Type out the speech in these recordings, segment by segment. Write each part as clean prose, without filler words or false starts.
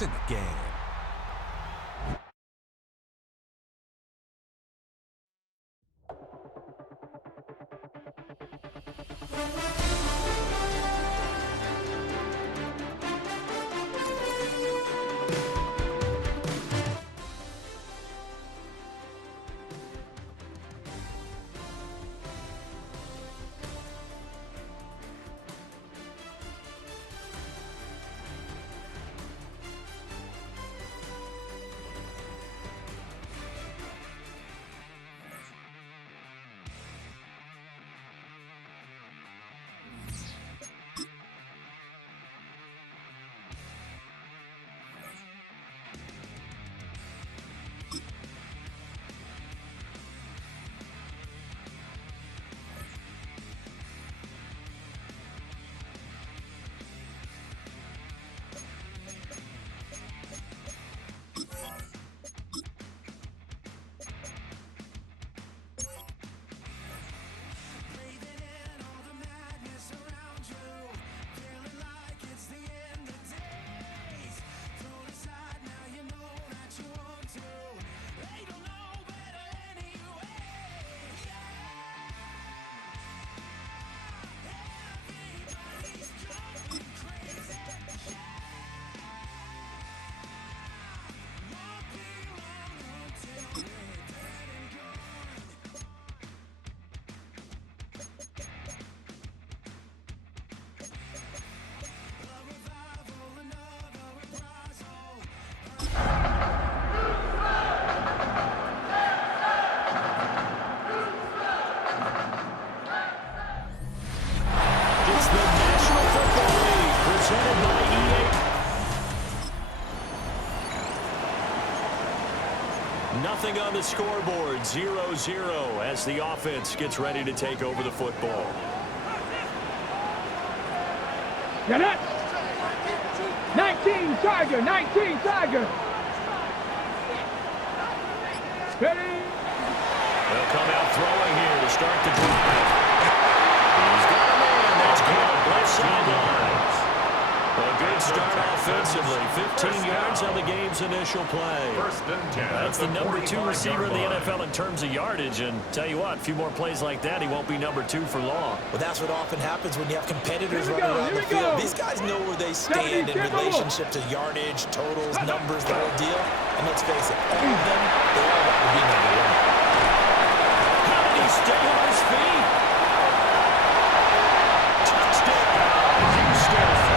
points in the game. Nothing on the scoreboard, 0-0 as the offense gets ready to take over the football. Get it! 19 Tiger, 19 Tiger. Ready? They'll come out throwing here to start the drive. He's got a man. That's caught left sideline. A good start offensively. 15 yards on the game's initial play. That's the number 2 receiver in the NFL in terms of yardage. And tell you what, a few more plays like that, he won't be number 2 for long. Well, that's what often happens when you have competitors running around the field. These guys know where they stand in relationship to yardage, totals, numbers, the whole deal. And let's face it, all of them, they all want to be number 1. How did he stay on his feet? Touchdown, Houston.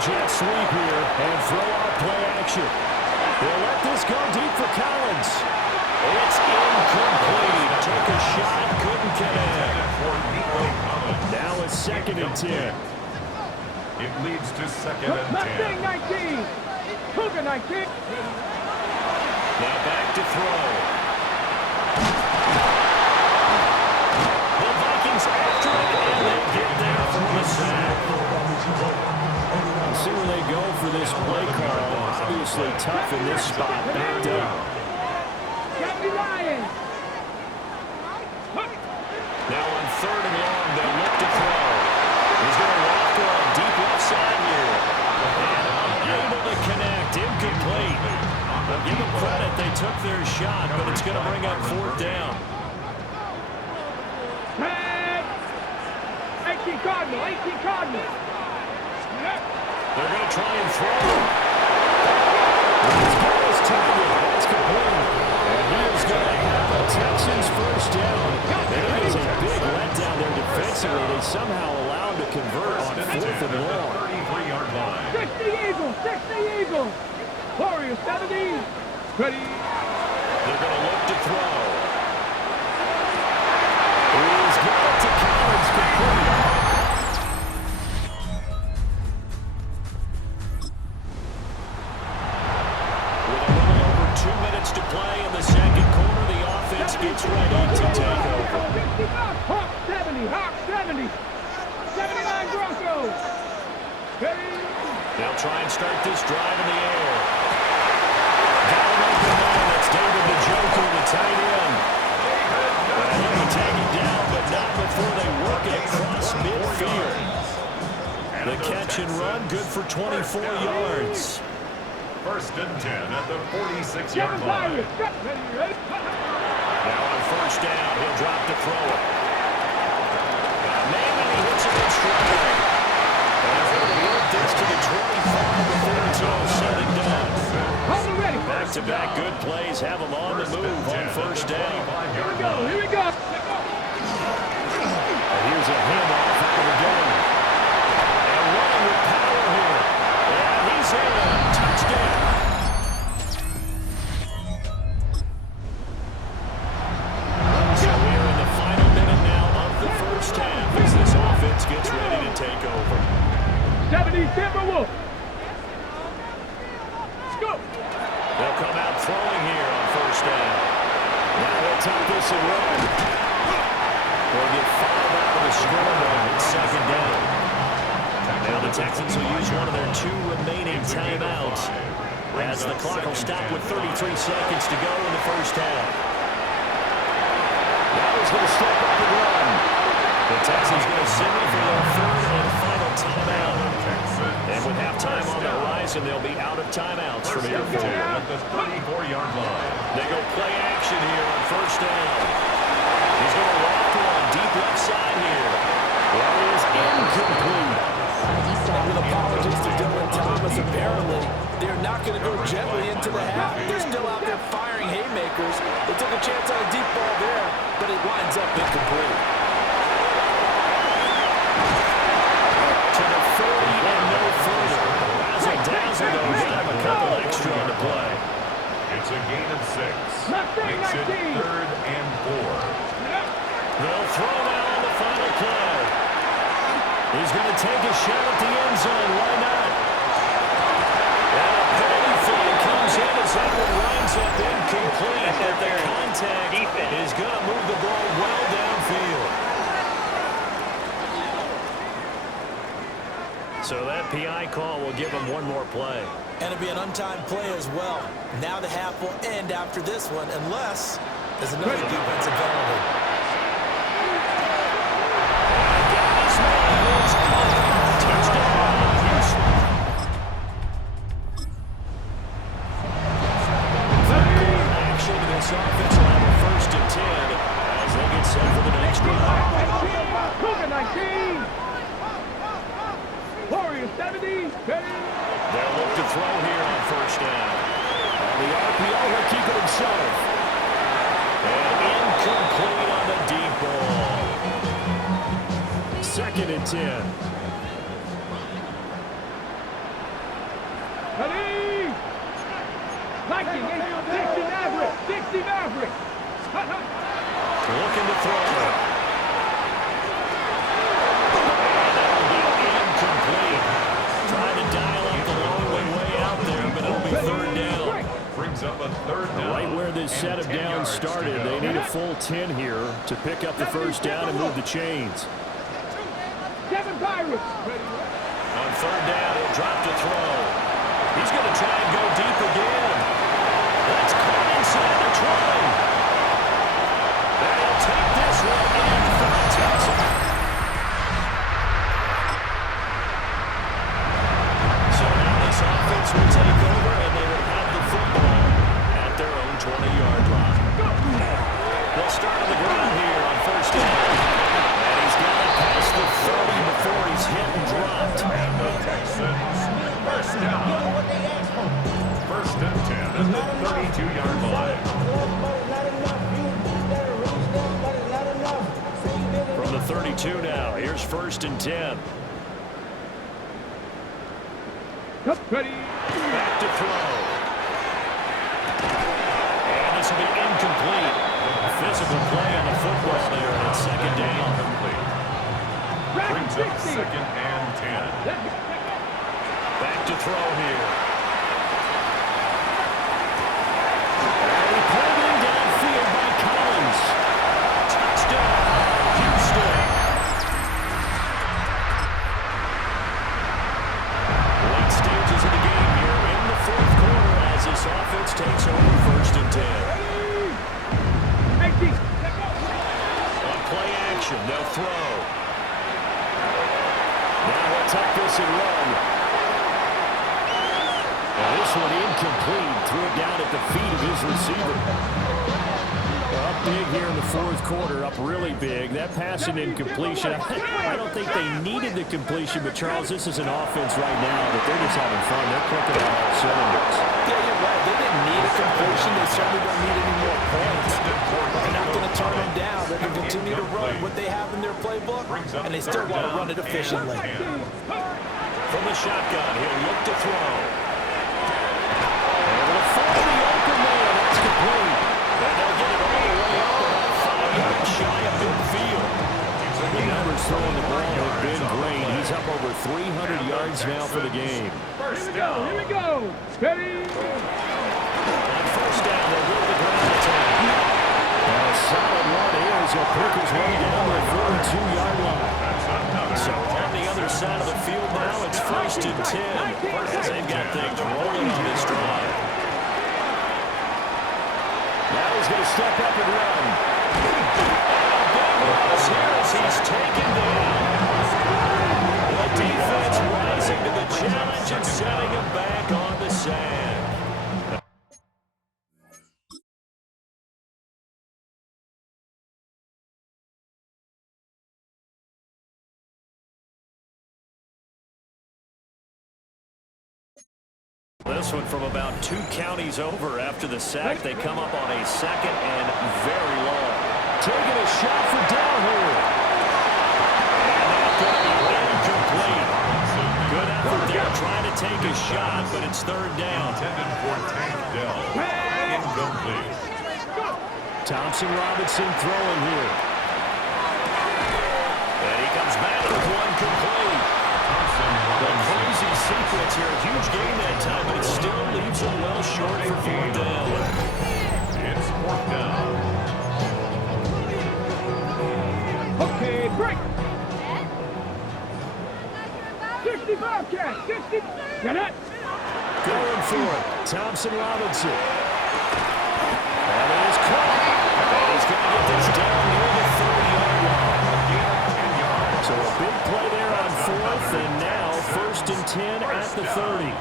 Jet sweep here and throw out play action. They'll let this go deep for Collins. It's incomplete. Took a shot, couldn't connect. Now it's 2nd and 10. It leads to 2nd and 10. Mustang 19. Cougar 19. Now back to throw. The Vikings after it, and they get there for the sack. See where they go for this play call. Obviously tough in this spot. Backed up. Now on 3rd and long, they'll look to throw. He's going to walk on deep left side here. And unable to connect. Incomplete. But give them credit. They took their shot, but it's going to bring up 4th down. 18 Cardinal, 18 Cardinal. They're going to try and throw. He's got his target. That's complete. And he is going to have the Texans first down. And it is a big letdown there defensively. They somehow allowed to convert on 4th and long. 33-yard line. 60 Eagles, 60 Eagles. Warriors 70. Ready. They're going to look to throw. He's got it to Collins complete. ready to take over. 65, Hawk 70, Hawk 70, 79 Broncos. Ready? They'll try and start this drive in the air. Got an open man. That's David the Joker, the tight end. He can take it down, but not before they work it across midfield. The catch and run, good for 24 yards. First and 10 at the 46-yard line. Now on first down, he'll drop to throw it. Maybe he hits it in stride. And they're able to work this to the 25 before it's all said and done. Back-to-back good plays have them on the move on first down. Here we go. And here's a handoff out of the gun. And running with power here. And he's in. Touchdown. So we are in the final minute now of the first half as this offense gets ready to take over. 70 Timberwolves. Let's go. They'll come out throwing here on first down. Now they'll take this and run. They'll get 5 out of the score there. It's second down. Now the Texans will use one of their 2 remaining timeouts as the clock will stop with 33 seconds to go in the first half. Now he's going to step up and run. The Texans going to signal for their 3rd and final timeout. And with halftime on the horizon, they'll be out of timeouts from here forward. At the 34-yard line. They go play action here on first down. He's going to loft one deep left side here. That is incomplete. With apologies to Dylan Thomas, apparently they're not going to go gently into the half. They're still out there firing haymakers. They took a chance on a deep ball there, but it winds up incomplete. To the 40 and no further. Razzle-dazzle, though, they have a couple extra on the play. It's a gain of 6. Makes it 3rd and 4. They'll throw now on the final play. He's going to take a shot at the end zone. Why not? And a penalty flag comes in as that one winds up incomplete. But the contact is going to move the ball well downfield. So that PI call will give him one more play. And it'll be an untimed play as well. Now the half will end after this one, unless there's another defensive penalty. Offense will have a first and 10 as they get set for the next drive. Cougar 19. Warriors 70. They'll look to throw here on first down. On the RPO, he'll keep it himself. And incomplete on the deep ball. Second and 10. Ready. Viking 60 Maverick. 60 Maverick. Looking to throw. And that'll be incomplete. Trying to dial up the long way out there, but it'll be 3rd down. Brings up a 3rd down. Right where this set of downs started, they need a full 10 here to pick up the first down and move the chains. 7 Pirates. On 3rd down, he'll drop to throw. He's going to try and go deep again. That's caught inside the 20. And he'll take this one in for the Texans. So now this offense will take over, and they will have the football at their own 20-yard line. They'll start on the ground here on first down. And he's got it past the 30 before he's hit and dropped. The Texans. First down. First and 10 at the 32-yard line. From the 32 now, here's first and 10. Ready. Back to throw. And this will be incomplete. A physical play on the football there, and it's second down. Brings up 2nd and 10. Back to throw here. And he pulled in downfield by Collins. throw. Now he'll tuck this and run. And this one incomplete. Threw it down at the feet of his receiver. Up big here in the fourth quarter, up really big. That pass and incompletion, I don't think they needed the completion, but Charles, this is an offense right now that they're just having fun. They're clicking on all cylinders. Yeah, you're right. They didn't need a completion. They certainly don't need any more points. They're not going to turn them down. They're going to continue to run what they have in their playbook, and they still want to run it efficiently. From the shotgun, he'll look to throw. Able to find the open man. That's complete. And they'll get it all the way up about 5 yards shy of midfield. The numbers throwing the ball have been great. He's up over 300 yards now for the game. Here we go. Steady. On first down, they'll go to the ground attack. And a solid run here as he'll pick his way down the 42-yard line. So on the other side of the field now, it's 1st and 10. As they've got things rolling on this drive. Now he's going to step up and run. Here as he's taken down. The defense rising to the challenge and setting him back on the sand. This one from about 2 counties over after the sack. They come up on a 2nd and very long. Taking a shot for downhill. And that's going to be incomplete. Good effort there trying to take a shot, but it's 3rd down. Intended for Tank Dell. Incomplete. Thompson Robinson throwing here. And he comes back with one complete. The crazy sequence here. Huge game that time, but it still leaves him well short for 4th down. It's 4th down. Okay, break. 65 catch. 60. Get it. Going for it. Thompson Robinson. And it is caught. And he's going to get this down near the 30-yard line. So a big play there on 4th, and now 1st and 10 at the 30.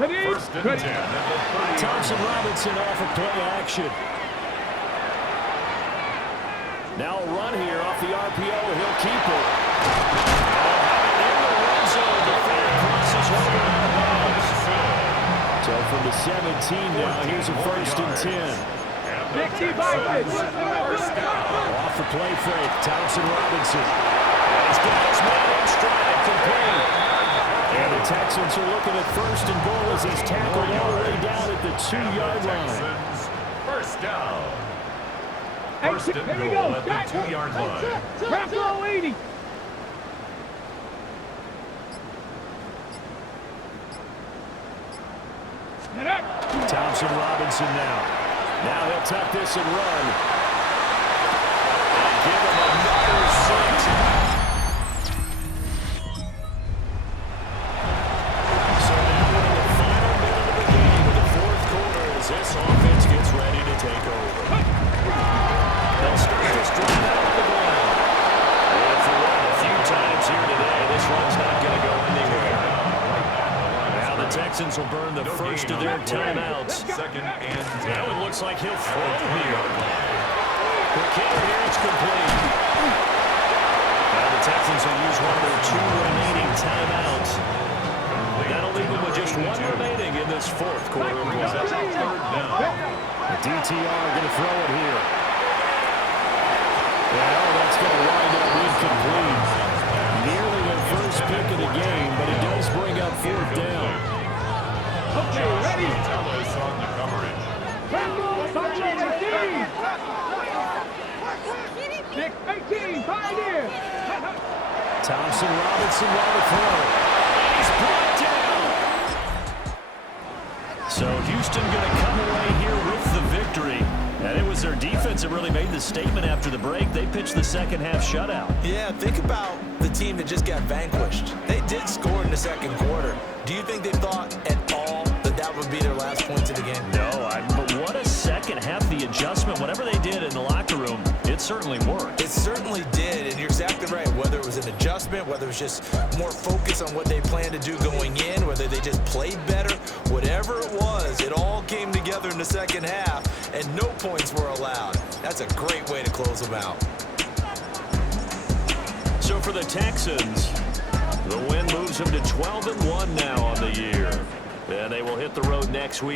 1st and 10 at the 30. Thompson Robinson off of play action. Now a run here off the RPO. He'll keep it. In the red zone, the flag crosses over out of bounds. So from the 17 now, here's a 1st and 10. 65. Off the play fake, Thompson Robinson. He's got his man in stride, complete. And the Texans are looking at 1st and goal as he's tackled all the way down at the 2-yard line. 1st down. 1st and Here we goal go. at the 2-yard line. Bravo 80. Thompson Robinson now. Now he'll tuck this and run. And give him another 6. So now we're in the final minute of the game of the 4th quarter as this offense gets ready to take over. They'll start this drive out of the ground. And for one, a few times here today, this one's not going to go anywhere. Now the Texans will burn the first of their timeouts. 2nd and 10. Now it looks like he'll throw here. The kicker here is complete. Now the Texans will use one of their 2 remaining timeouts. That'll leave them with just 1 remaining in this 4th quarter of play. The DTR going to throw it here. Well, that's going to wind up incomplete. Nearly their first pick of the game, but it does bring up 4th down. Okay, ready. Ellis on the coverage. Nick 18, Pioneer. Thompson Robinson on the throw. He's brought down. So Houston going to come away here with the victory. And it was their defense that really made the statement after the break. They pitched the second half shutout. Yeah, think about the team that just got vanquished. They did score in the 2nd quarter. Do you think they thought at all that that would be their last points of the game? No, but what a second half. The adjustment, whatever they did in the locker room, it certainly worked. It certainly did, and you're exactly adjustment, whether it was just more focus on what they planned to do going in, whether they just played better, whatever it was, it all came together in the second half, and no points were allowed. That's a great way to close them out. So for the Texans, the win moves them to 12-1 now on the year. And they will hit the road next week.